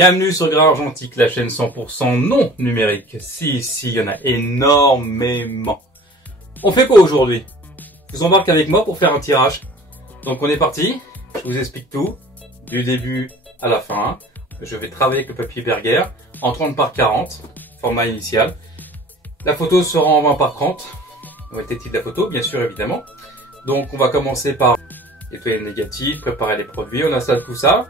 Bienvenue sur Grain Argentique, la chaîne 100% non numérique. Si, il y en a énormément. On fait quoi aujourd'hui? Je vous embarque avec moi pour faire un tirage. Donc on est parti, je vous explique tout, du début à la fin. Je vais travailler avec le papier Berger en 30 par 40, format initial. La photo sera en 20 par 30, avec le titre de la photo, bien sûr, évidemment. Donc on va commencer par nettoyer le négatif, préparer les produits, on installe tout ça.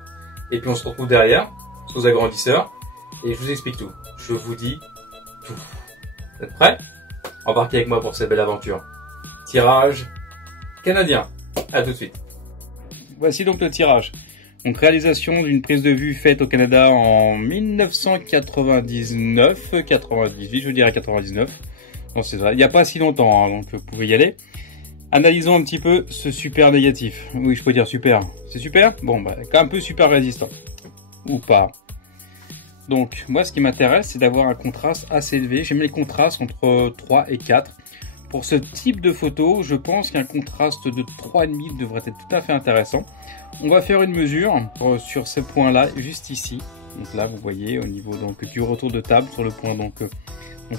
Et puis on se retrouve derrière, sous agrandisseur, et je vous explique tout. Je vous dis tout. Vous êtes prêts? Embarquez avec moi pour cette belle aventure. Tirage canadien. À tout de suite. Voici donc le tirage. Donc réalisation d'une prise de vue faite au Canada en 1999, 98, je dirais 99. Bon, c'est vrai, il n'y a pas si longtemps, hein, donc vous pouvez y aller. Analysons un petit peu ce super négatif. Oui, je peux dire super. C'est super? Bon, bah, un peu super résistant. Ou pas. Donc, moi, ce qui m'intéresse, c'est d'avoir un contraste assez élevé. J'aime les contrastes entre 3 et 4. Pour ce type de photo, je pense qu'un contraste de 3,5 devrait être tout à fait intéressant. On va faire une mesure sur ce point-là, juste ici. Donc là, vous voyez, au niveau donc du retour de table, sur le point donc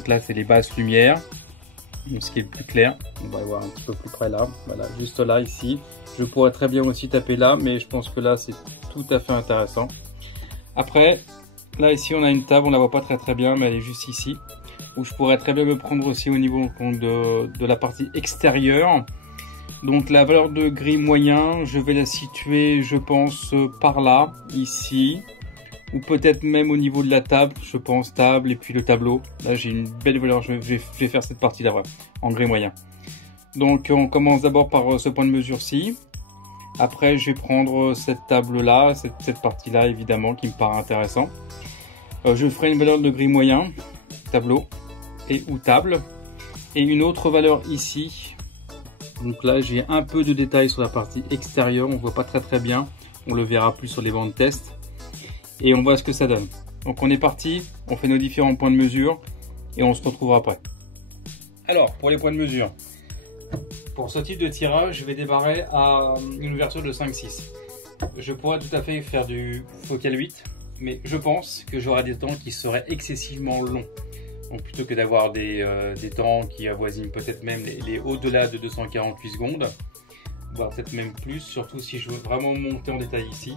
là, c'est les basses lumières. Donc, ce qui est le plus clair. On va voir un petit peu plus près là. Voilà, juste là, ici. Je pourrais très bien aussi taper là, mais je pense que là, c'est tout à fait intéressant. Après, là, ici, on a une table. On la voit pas très bien, mais elle est juste ici. Où je pourrais très bien me prendre aussi au niveau de la partie extérieure. Donc la valeur de gris moyen, je vais la situer, je pense, par là, ici. Ou peut-être même au niveau de la table, je pense table et puis le tableau. Là j'ai une belle valeur, je vais faire cette partie-là, ouais, en gris moyen. Donc on commence d'abord par ce point de mesure-ci. Après je vais prendre cette table-là, cette partie-là évidemment qui me paraît intéressant. Je ferai une valeur de gris moyen, tableau et ou table. Et une autre valeur ici. Donc là j'ai un peu de détails sur la partie extérieure, on voit pas très bien. On le verra plus sur les bancs de test. Et on voit ce que ça donne. Donc on est parti, on fait nos différents points de mesure et on se retrouvera après. Alors pour les points de mesure, pour ce type de tirage, je vais démarrer à une ouverture de 5-6. Je pourrais tout à fait faire du focal 8, mais je pense que j'aurai des temps qui seraient excessivement longs. Donc plutôt que d'avoir des temps qui avoisinent peut-être même les au-delà de 248 secondes, voire peut-être même plus, surtout si je veux vraiment monter en détail ici.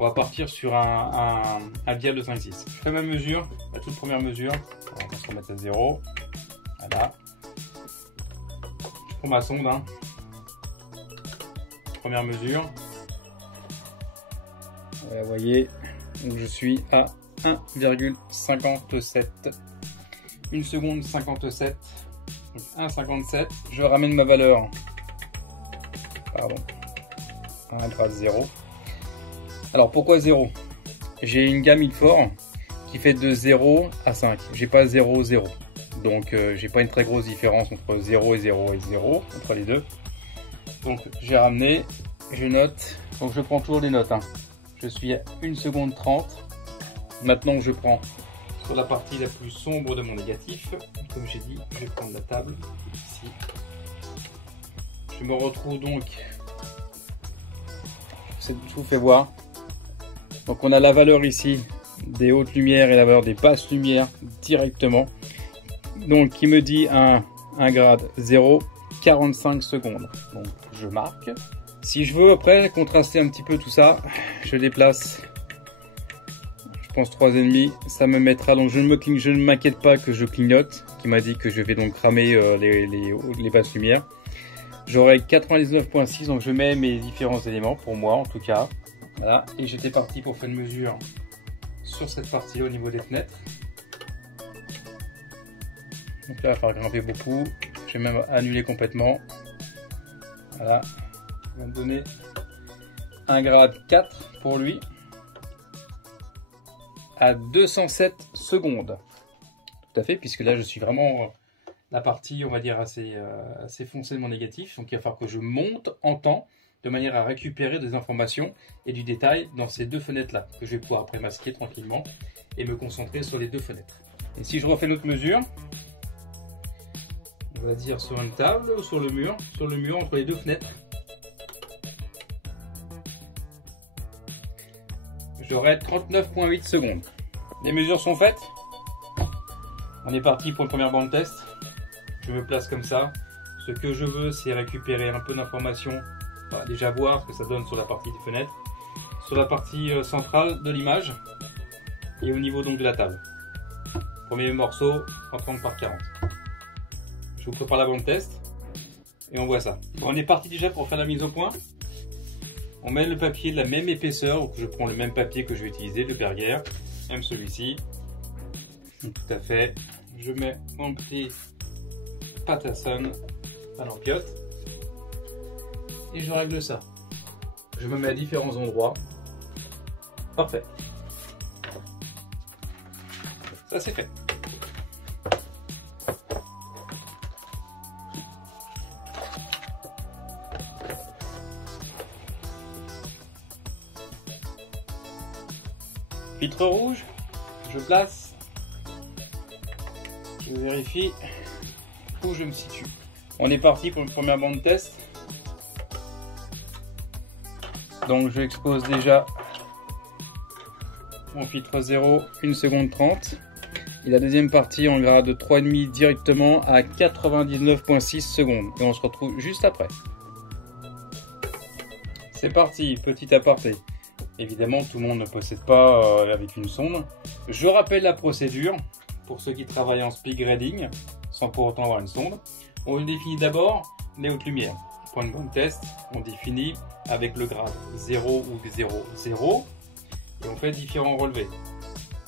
On va partir sur un diable de 5-6. Je fais ma mesure, la toute première mesure. On va se remettre à 0. Voilà. Je prends ma sonde. Hein. Première mesure. Voilà, vous voyez, donc je suis à 1,57. 1 seconde 57. Donc 1,57. Je ramène ma valeur. Pardon. 1,0. Alors pourquoi 0? J'ai une gamme Ilford qui fait de 0 à 5. J'ai pas 0, 0. Donc j'ai pas une très grosse différence entre 0 et 0 et 0, entre les deux. Donc j'ai ramené, je note. Donc je prends toujours des notes. Hein. Je suis à 1 seconde 30. Maintenant je prends sur la partie la plus sombre de mon négatif. Comme j'ai dit, je vais prendre la table ici. Je me retrouve donc. Je vous fais voir. Donc on a la valeur ici des hautes lumières et la valeur des basses lumières directement. Donc qui me dit un grade 0, 45 secondes. Donc je marque. Si je veux après contraster un petit peu tout ça, je déplace, je pense 3,5. Ça me mettra, donc je ne m'inquiète pas que je clignote, qui m'a dit que je vais donc cramer les basses lumières. J'aurai 99,6, donc je mets mes différents éléments, pour moi en tout cas. Voilà, et j'étais parti pour faire une mesure sur cette partie-là au niveau des fenêtres. Donc là, il va falloir grimper beaucoup. Je vais même annuler complètement. Voilà, je vais me donner un grade 4 pour lui à 207 secondes. Tout à fait, puisque là, je suis vraiment la partie, on va dire, assez foncée de mon négatif. Donc il va falloir que je monte en temps, de manière à récupérer des informations et du détail dans ces deux fenêtres-là, que je vais pouvoir après masquer tranquillement et me concentrer sur les deux fenêtres. Et si je refais notre mesure, on va dire sur une table ou sur le mur entre les deux fenêtres, j'aurai 39,8 secondes. Les mesures sont faites. On est parti pour une première bande test. Je me place comme ça. Ce que je veux, c'est récupérer un peu d'informations. Voilà, déjà voir ce que ça donne sur la partie des fenêtres, sur la partie centrale de l'image et au niveau donc de la table. Premier morceau en 30 par 40. Je vous prépare la bande test et on voit ça. Bon, on est parti déjà pour faire la mise au point. On met le papier de la même épaisseur, donc je prends le même papier que je vais utiliser, le Berger, même celui-ci. Tout à fait. Je mets mon petit Paterson à l'empiote et je règle ça. Je me mets à différents endroits. Parfait. Ça c'est fait. Filtre rouge, je place, je vérifie où je me situe. On est parti pour une première bande test. Donc je expose déjà mon filtre 0, 1 seconde 30. Et la deuxième partie en grade 3,5 directement à 99,6 secondes. Et on se retrouve juste après. C'est parti, petit aparté. Évidemment, tout le monde ne possède pas avec une sonde. Je rappelle la procédure pour ceux qui travaillent en speed grading sans pour autant avoir une sonde. On définit d'abord les hautes lumières. Pour une bonne test, on définit avec le grade 0 ou 0, 0 et on fait différents relevés.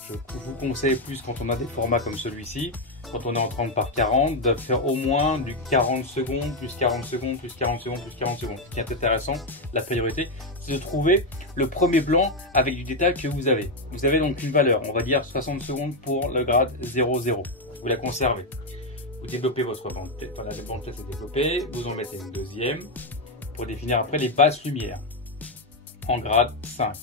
Je vous conseille plus quand on a des formats comme celui-ci, quand on est en 30 par 40, de faire au moins du 40 secondes, plus 40 secondes, plus 40 secondes, plus 40 secondes. Ce qui est intéressant, la priorité, c'est de trouver le premier plan avec du détail que vous avez. Vous avez donc une valeur, on va dire 60 secondes pour le grade 0, 0. Vous la conservez. Vous développez votre bande test, la bande test est développée, vous en mettez une deuxième pour définir après les basses lumières en grade 5.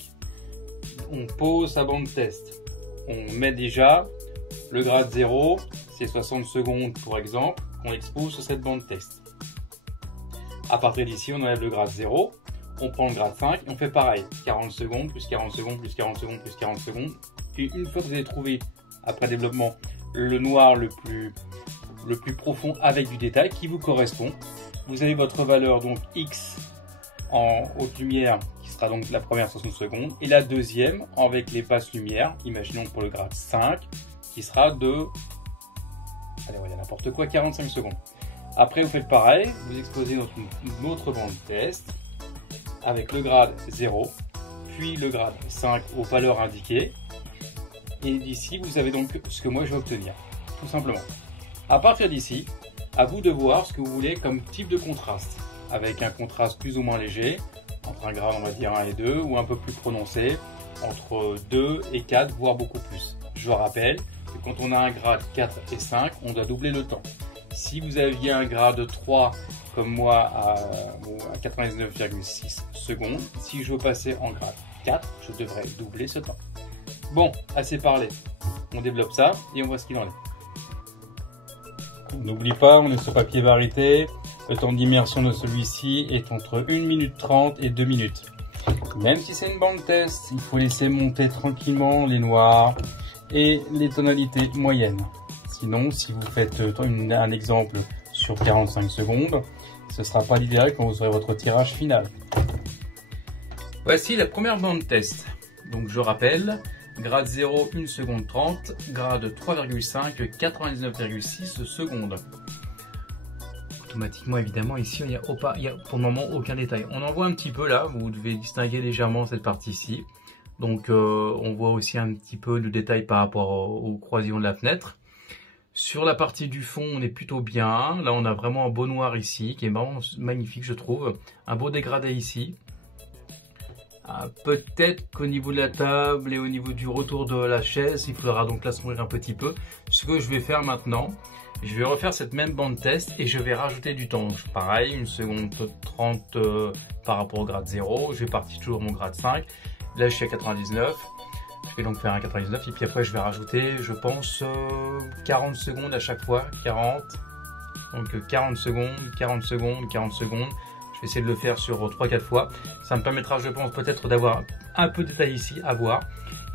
On pose sa bande test. On met déjà le grade 0, c'est 60 secondes pour exemple, qu'on expose sur cette bande test. À partir d'ici, on enlève le grade 0, on prend le grade 5 et on fait pareil. 40 secondes, plus 40 secondes, plus 40 secondes, plus 40 secondes. Et une fois que vous avez trouvé, après développement, le noir le plus profond avec du détail qui vous correspond, vous avez votre valeur donc X en haute lumière qui sera donc la première 60 secondes et la deuxième avec les basses lumières, imaginons pour le grade 5 qui sera de, allez on va dire n'importe quoi, 45 secondes. Après vous faites pareil, vous exposez une autre bande test avec le grade 0 puis le grade 5 aux valeurs indiquées et d'ici vous avez donc ce que moi je vais obtenir tout simplement. À partir d'ici, à vous de voir ce que vous voulez comme type de contraste, avec un contraste plus ou moins léger, entre un grade on va dire 1 et 2, ou un peu plus prononcé, entre 2 et 4, voire beaucoup plus. Je rappelle que quand on a un grade 4 et 5, on doit doubler le temps. Si vous aviez un grade 3 comme moi à 99,6 secondes, si je veux passer en grade 4, je devrais doubler ce temps. Bon, assez parlé, on développe ça et on voit ce qu'il en est. N'oublie pas, on est sur papier variété. Le temps d'immersion de celui-ci est entre 1 minute 30 et 2 minutes. Même si c'est une bande test, il faut laisser monter tranquillement les noirs et les tonalités moyennes. Sinon, si vous faites un exemple sur 45 secondes, ce ne sera pas l'idéal quand vous aurez votre tirage final. Voici la première bande test. Donc je rappelle, grade 0, 1 seconde 30, grade 3,5, 99,6 secondes. Automatiquement, évidemment, ici, il n'y a pour le moment aucun détail. On en voit un petit peu là, vous devez distinguer légèrement cette partie-ci. Donc, on voit aussi un petit peu de détail par rapport aux croisillons de la fenêtre. Sur la partie du fond, on est plutôt bien. Là, on a vraiment un beau noir ici, qui est vraiment magnifique, je trouve. Un beau dégradé ici. Peut-être qu'au niveau de la table et au niveau du retour de la chaise, il faudra donc l'assombrir un petit peu. Ce que je vais faire maintenant, je vais refaire cette même bande test et je vais rajouter du temps. Pareil, 1 seconde 30 par rapport au grade 0. Je vais partir toujours mon grade 5. Là, je suis à 99. Je vais donc faire un 99 et puis après, je vais rajouter, je pense, 40 secondes à chaque fois. 40. Donc 40 secondes, 40 secondes, 40 secondes. Je vais essayer de le faire sur 3-4 fois. Ça me permettra, je pense, peut-être d'avoir un peu de détail ici à voir.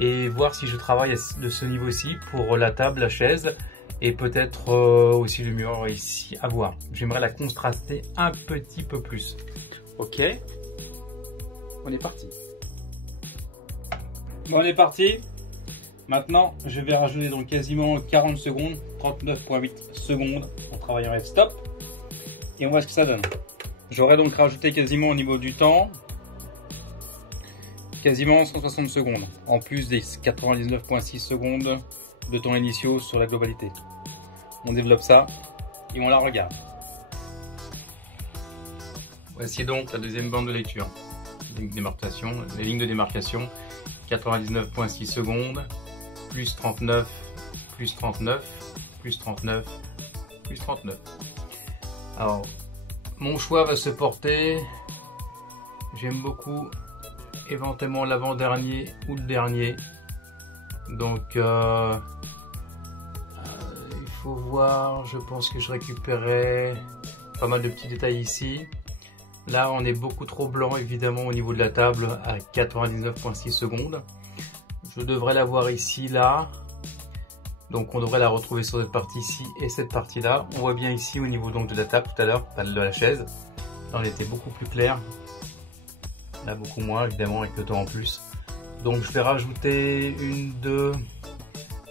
Et voir si je travaille de ce niveau-ci pour la table, la chaise. Et peut-être aussi le mur ici à voir. J'aimerais la contraster un petit peu plus. Ok. On est parti. Bon, on est parti. Maintenant, je vais rajouter donc quasiment 40 secondes, 39,8 secondes pour travailler en f-stop. Et on voit ce que ça donne. J'aurais donc rajouté quasiment au niveau du temps, quasiment 160 secondes, en plus des 99,6 secondes de temps initiaux sur la globalité. On développe ça et on la regarde. Voici donc la deuxième bande de lecture. Les lignes de démarcation, 99,6 secondes, plus 39, plus 39, plus 39, plus 39. Alors, mon choix va se porter, j'aime beaucoup éventuellement l'avant-dernier ou le dernier. Donc, il faut voir, je pense que je récupérais pas mal de petits détails ici. Là, on est beaucoup trop blanc, évidemment, au niveau de la table à 99,6 secondes. Je devrais l'avoir ici, là. Donc, on devrait la retrouver sur cette partie-ci et cette partie-là. On voit bien ici au niveau donc de la table tout à l'heure, pas de la chaise. Là, on était beaucoup plus clair. Là, beaucoup moins, évidemment, avec le temps en plus. Donc, je vais rajouter une, deux,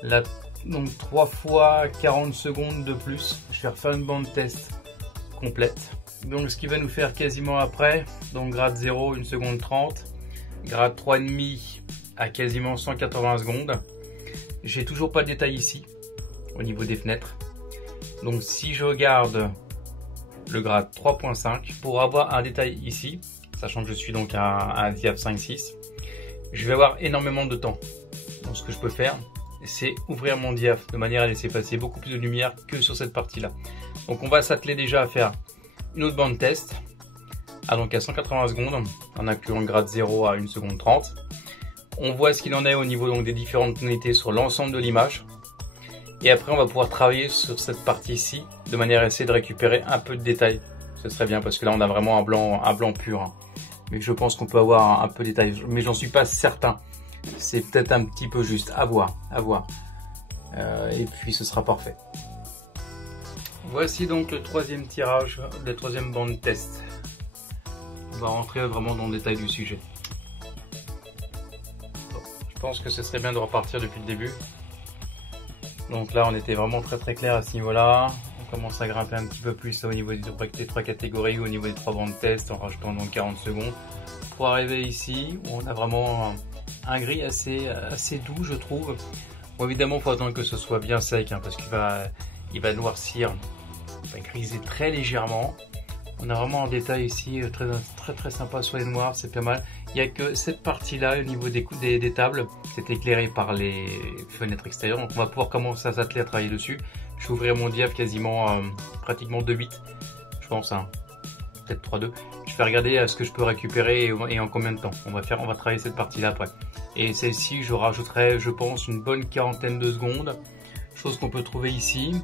la, donc 3 fois 40 secondes de plus. Je vais refaire une bande test complète. Donc, ce qui va nous faire quasiment après, donc grade 0, 1 seconde 30, grade 3,5 à quasiment 180 secondes. J'ai toujours pas de détail ici, au niveau des fenêtres. Donc, si je regarde le grade 3.5, pour avoir un détail ici, sachant que je suis donc à un diaph 5.6, je vais avoir énormément de temps. Donc, ce que je peux faire, c'est ouvrir mon diaph de manière à laisser passer beaucoup plus de lumière que sur cette partie-là. Donc, on va s'atteler déjà à faire une autre bande test, donc à 180 secondes, en incluant le grade 0 à 1 seconde 30. On voit ce qu'il en est au niveau donc des différentes tonalités sur l'ensemble de l'image. Et après, on va pouvoir travailler sur cette partie-ci, de manière à essayer de récupérer un peu de détails. Ce serait bien, parce que là, on a vraiment un blanc pur. Hein. Mais je pense qu'on peut avoir un peu de détails, mais j'en suis pas certain. C'est peut-être un petit peu juste, à voir, à voir. Et puis, ce sera parfait. Voici donc le troisième tirage, la troisième bande test. On va rentrer vraiment dans le détail du sujet. Bon, je pense que ce serait bien de repartir depuis le début. Donc là, on était vraiment très clair à ce niveau-là. On commence à grimper un petit peu plus au niveau des 3 catégories, au niveau des 3 bandes test, en rajoutant donc 40 secondes. Pour arriver ici, où on a vraiment un gris assez doux, je trouve. Bon, évidemment, il faut attendre que ce soit bien sec, hein, parce qu'il va noircir, il va griser très légèrement. On a vraiment un détail ici très sympa sur les noirs, c'est pas mal. Il n'y a que cette partie-là au niveau des tables, c'est éclairé par les fenêtres extérieures, donc on va pouvoir commencer à s'atteler à travailler dessus. Je vais ouvrir mon diaph quasiment pratiquement 2,8, je pense, hein, peut-être 3,2. Je vais regarder ce que je peux récupérer et en combien de temps. On va travailler cette partie-là après. Et celle-ci, je rajouterai, je pense, une bonne quarantaine de secondes, chose qu'on peut trouver ici.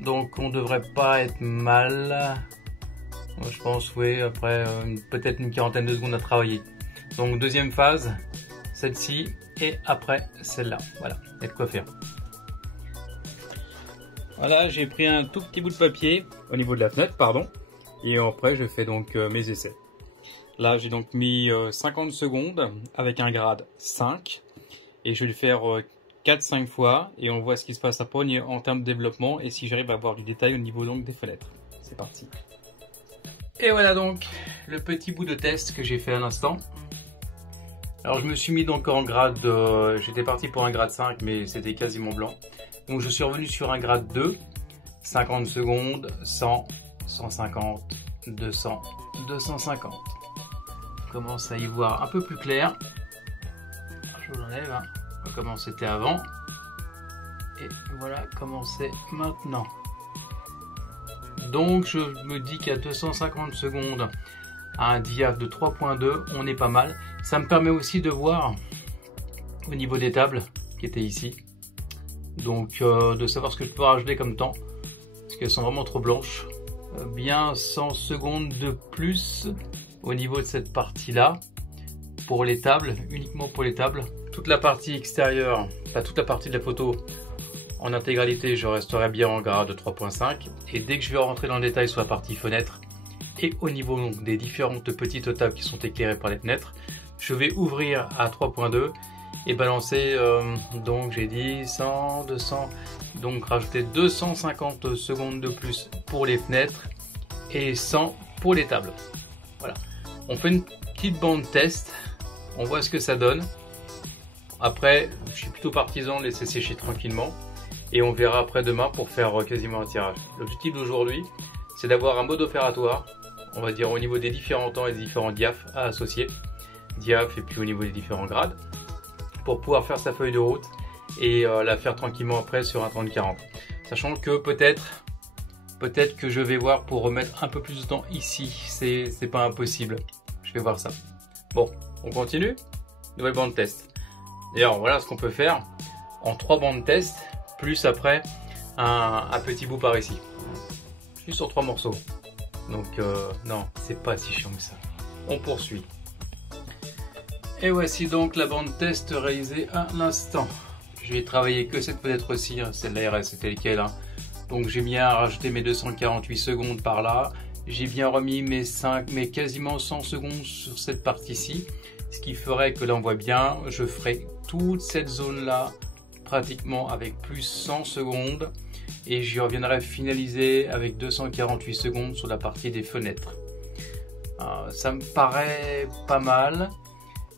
Donc on devrait pas être mal. Je pense, oui, après peut-être une quarantaine de secondes à travailler. Donc deuxième phase, celle-ci, et après celle-là. Voilà, il y a de quoi faire. Voilà, j'ai pris un tout petit bout de papier au niveau de la fenêtre, pardon. Et après, je fais donc mes essais. Là, j'ai donc mis 50 secondes avec un grade 5. Et je vais le faire 4-5 fois. Et on voit ce qui se passe après en termes de développement. Et si j'arrive à avoir du détail au niveau donc des fenêtres. C'est parti. Et voilà donc le petit bout de test que j'ai fait à l'instant. Alors je me suis mis donc en grade, j'étais parti pour un grade 5 mais c'était quasiment blanc. Donc je suis revenu sur un grade 2, 50 secondes, 100, 150, 200, 250. On commence à y voir un peu plus clair. Je vous l'enlève, hein. Comment c'était avant. Et voilà comment c'est maintenant. Donc je me dis qu'à 250 secondes, à un diaph de 3.2, on est pas mal. Ça me permet aussi de voir au niveau des tables qui étaient ici. Donc de savoir ce que je peux rajouter comme temps. Parce qu'elles sont vraiment trop blanches. bien 100 secondes de plus au niveau de cette partie-là pour les tables, uniquement pour les tables. Toute la partie extérieure, pas toute la partie de la photo, en intégralité, je resterai bien en gras de 3.5. Et dès que je vais rentrer dans le détail sur la partie fenêtre et au niveau donc, des différentes petites tables qui sont éclairées par les fenêtres, je vais ouvrir à 3.2 et balancer, donc j'ai dit 100, 200, donc rajouter 250 secondes de plus pour les fenêtres et 100 pour les tables. Voilà, on fait une petite bande test, on voit ce que ça donne. Après, je suis plutôt partisan de laisser sécher tranquillement et on verra après demain pour faire quasiment un tirage. L'objectif d'aujourd'hui, c'est d'avoir un mode opératoire, on va dire au niveau des différents temps et des différents diaphes à associer, diaphes et puis au niveau des différents grades, pour pouvoir faire sa feuille de route et la faire tranquillement après sur un 30-40. Sachant que peut-être que je vais voir pour remettre un peu plus de temps ici, c'est pas impossible, je vais voir ça. Bon, on continue, nouvelle bande test. D'ailleurs, voilà ce qu'on peut faire en 3 bandes test, plus après un petit bout par ici. Je suis sur 3 morceaux, donc non, c'est pas si chiant que ça. On poursuit. Et voici donc la bande test réalisée à l'instant. J'ai travaillé que cette fenêtre-ci, hein, celle de l'ARS, c'était lequel. Hein. Donc j'ai bien rajouté mes 248 secondes par là. J'ai bien remis mes quasiment 100 secondes sur cette partie-ci. Ce qui ferait que là on voit bien, je ferai toute cette zone-là pratiquement avec plus 100 secondes. Et j'y reviendrai finaliser avec 248 secondes sur la partie des fenêtres. Ça me paraît pas mal.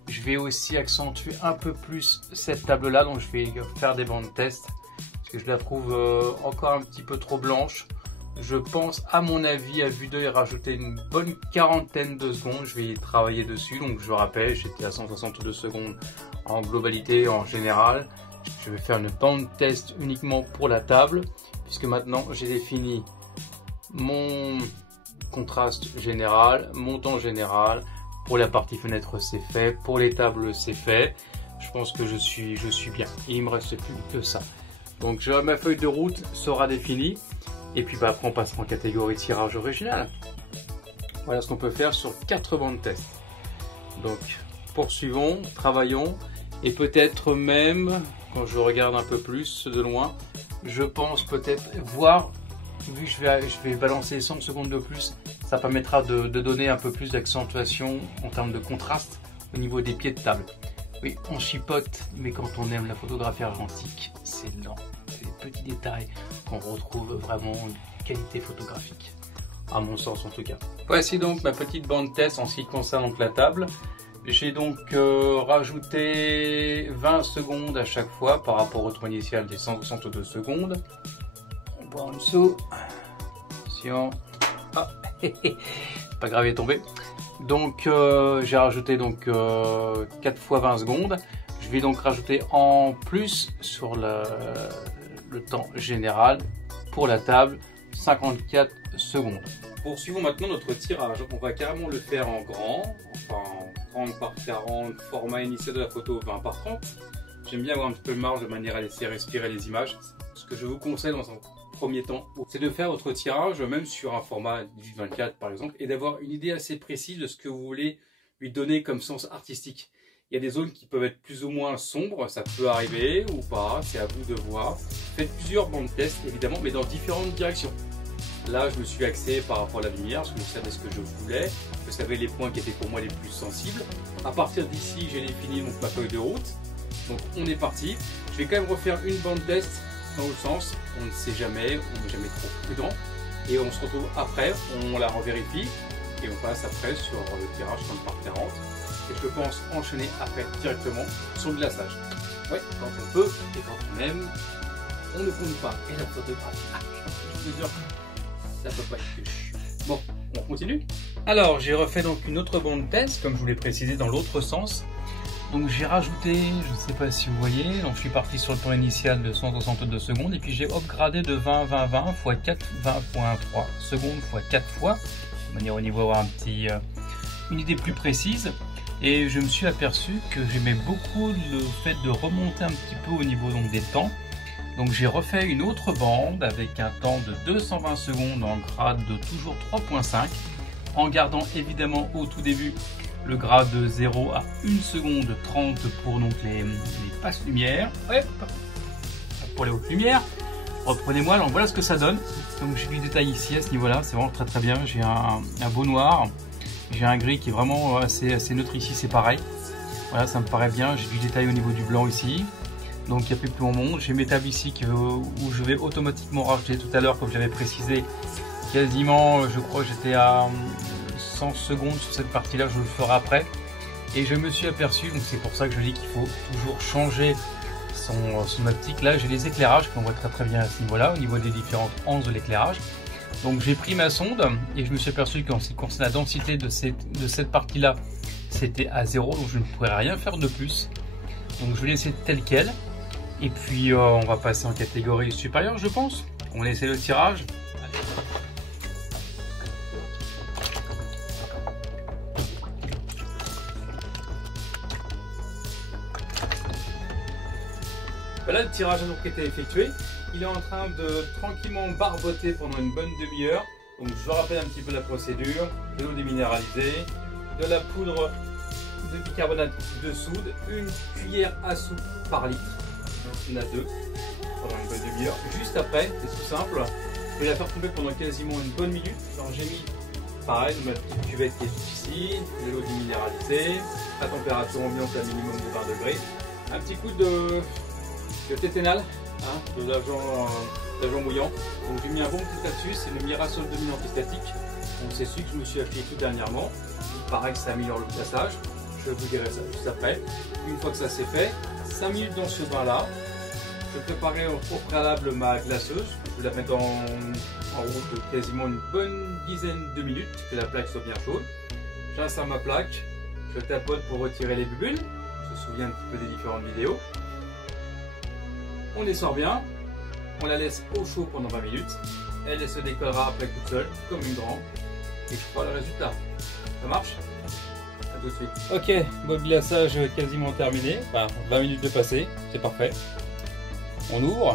Je vais aussi accentuer un peu plus cette table là, donc je vais faire des bandes test parce que je la trouve encore un petit peu trop blanche. Je pense à mon avis à vue d'œil rajouter une bonne quarantaine de secondes. Je vais y travailler dessus, donc je rappelle, j'étais à 162 secondes en globalité, en général. Je vais faire une bande test uniquement pour la table puisque maintenant j'ai défini mon contraste général, mon temps général. Pour la partie fenêtre c'est fait, pour les tables c'est fait. Je pense que je suis bien. Il me reste plus que ça. Donc ma feuille de route sera définie. Et puis après on passera en catégorie tirage original. Voilà ce qu'on peut faire sur 4 bandes test. Donc poursuivons, travaillons. Et peut-être même, quand je regarde un peu plus de loin, je pense peut-être voir, vu que je vais balancer 100 secondes de plus, ça permettra de donner un peu plus d'accentuation en termes de contraste au niveau des pieds de table. Oui, on chipote, mais quand on aime la photographie argentique, c'est lent. C'est des petits détails qu'on retrouve vraiment une qualité photographique, à mon sens en tout cas. Voici donc ma petite bande test en ce qui concerne donc la table. J'ai donc rajouté 20 secondes à chaque fois par rapport au temps initial des 162 secondes. On voit en dessous. Attention. Ah, pas grave, il est tombé. Donc j'ai rajouté donc 4 fois 20 secondes. Je vais donc rajouter en plus sur le temps général pour la table 54 secondes. Poursuivons maintenant notre tirage. On va carrément le faire en grand, enfin 30 par 40, format initial de la photo 20 par 30. J'aime bien avoir un petit peu de marge de manière à laisser respirer les images. Ce que je vous conseille dans un premier temps, c'est de faire votre tirage même sur un format 18-24 par exemple et d'avoir une idée assez précise de ce que vous voulez lui donner comme sens artistique. Il y a des zones qui peuvent être plus ou moins sombres, ça peut arriver ou pas, c'est à vous de voir. Faites plusieurs bandes tests évidemment, mais dans différentes directions. Là, je me suis axé par rapport à la lumière, parce que je savais ce que je voulais, je savais les points qui étaient pour moi les plus sensibles. À partir d'ici, j'ai défini donc ma feuille de route. Donc on est parti. Je vais quand même refaire une bande test dans l'autre sens. On ne sait jamais, on n'est jamais trop prudent. Et on se retrouve après, on la revérifie et on passe après sur le tirage 30 par 40. Et je pense enchaîner après directement sur le glaçage. Ouais, quand on peut et quand on aime, on ne compte pas. Et la photographie, je te jure, ça peut pas être que je... Bon, on continue. Alors, j'ai refait donc une autre bande test, comme je vous l'ai précisé dans l'autre sens. Donc j'ai rajouté, je ne sais pas si vous voyez, donc je suis parti sur le temps initial de 162 secondes et puis j'ai upgradé de 20-20-20 x 4 20.3 secondes x 4 fois, de manière au niveau avoir une idée plus précise. Et je me suis aperçu que j'aimais beaucoup le fait de remonter un petit peu au niveau donc des temps, Donc j'ai refait une autre bande avec un temps de 220 secondes en grade de toujours 3.5, en gardant évidemment au tout début le grade de 0 à 1 seconde 30 pour donc les passes lumière. Ouais, pour les hautes lumières. Reprenez-moi, alors voilà ce que ça donne. Donc j'ai du détail ici à ce niveau là, c'est vraiment très bien. J'ai un beau noir, j'ai un gris qui est vraiment assez neutre ici, c'est pareil. Voilà, ça me paraît bien. J'ai du détail au niveau du blanc ici. Donc il n'y a plus de mon monde. J'ai mes tables ici où je vais automatiquement rajouter tout à l'heure, comme j'avais précisé. Quasiment, je crois que j'étais à 100 secondes sur cette partie-là, je le ferai après. Et je me suis aperçu, donc c'est pour ça que je dis qu'il faut toujours changer son optique. Là, j'ai les éclairages qu'on voit très bien à ce niveau-là, au niveau des différentes anses de l'éclairage. Donc j'ai pris ma sonde et je me suis aperçu qu'en ce qui concerne la densité de cette partie-là, c'était à 0, donc je ne pourrais rien faire de plus. Donc je vais laisser tel quel. Et puis on va passer en catégorie supérieure, je pense. On essaie le tirage. Voilà, le tirage a donc été effectué. Il est en train de tranquillement barboter pendant une bonne demi-heure. Donc je rappelle un petit peu la procédure. De l'eau déminéralisée, de la poudre de bicarbonate de soude, une cuillère à soupe par litre. Donc il y en a 2 pendant une bonne demi-heure. Juste après, c'est tout simple, je vais la faire tomber pendant quasiment une bonne minute. Alors j'ai mis pareil ma petite cuvette qui est ici, de l'eau déminéralisée, à température ambiante à minimum de 20 degrés. Un petit coup de téténal, hein, de l'agent mouillant. Donc j'ai mis un bon coup là-dessus, c'est le Mirasol 2000 antistatique. Donc c'est celui que je me suis acheté tout dernièrement. Il paraît que ça améliore le glaçage. Je vous dirai ça juste après. Une fois que ça c'est fait, 5 minutes dans ce bain-là. Je préparais au préalable ma glaceuse. Je vais la mettre en route quasiment une bonne dizaine de minutes, que la plaque soit bien chaude. J'insère ma plaque, je tapote pour retirer les bulles. Je me souviens un petit peu des différentes vidéos. On les sort bien, on la laisse au chaud pendant 20 minutes. Elle se décollera après toute seule, comme une grande. Et je crois le résultat. Ça marche? À tout de suite. Ok, mode glaçage quasiment terminé. Enfin, 20 minutes de passé, c'est parfait. On ouvre.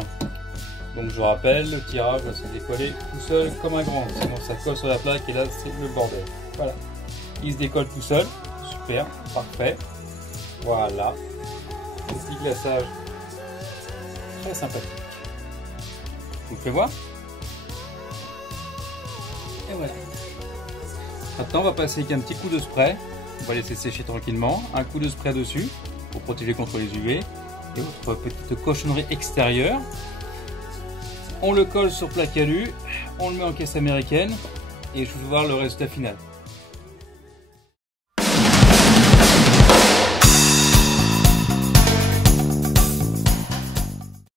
Donc je rappelle, le tirage va se décoller tout seul comme un grand. Sinon ça colle sur la plaque et là c'est le bordel. Voilà. Il se décolle tout seul. Super, parfait. Voilà. Petit glaçage très sympathique. Je vous fais voir. Et voilà. Maintenant on va passer avec un petit coup de spray. On va laisser sécher tranquillement. Un coup de spray dessus pour protéger contre les UV et autres petites cochonneries extérieures. On le colle sur plaque alu, on le met en caisse américaine et je vais voir le résultat final.